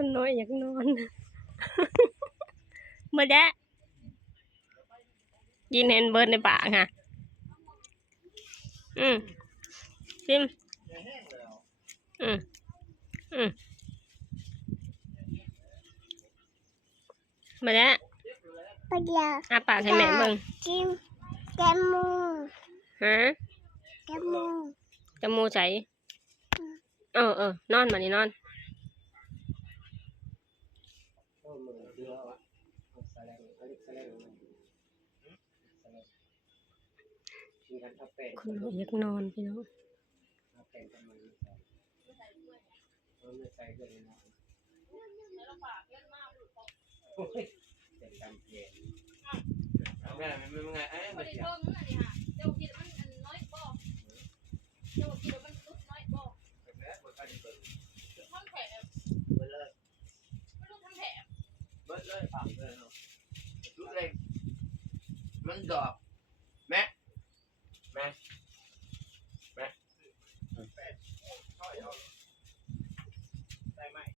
คนน้อยอยากนอนมาแดะกินเห็นเบิร์ดในปากค่ะชิมมาแดะอาปากให้แม่เบิ่งจิ้มแกมูฮะแกมู จมูกใสนอนมานี่นอนคนอยากนอนพี่น้องแม่มันไงไอ้ไม่เกี่ยวเจ้ากินมันน้อยบ่เจ้ากินมันลุกน้อยบ่ทั้งแผลเบิดเลยไม่รู้ทั้งแผลเบิดเลยฝังเลยเนาะลุกเลยมันดอกแม่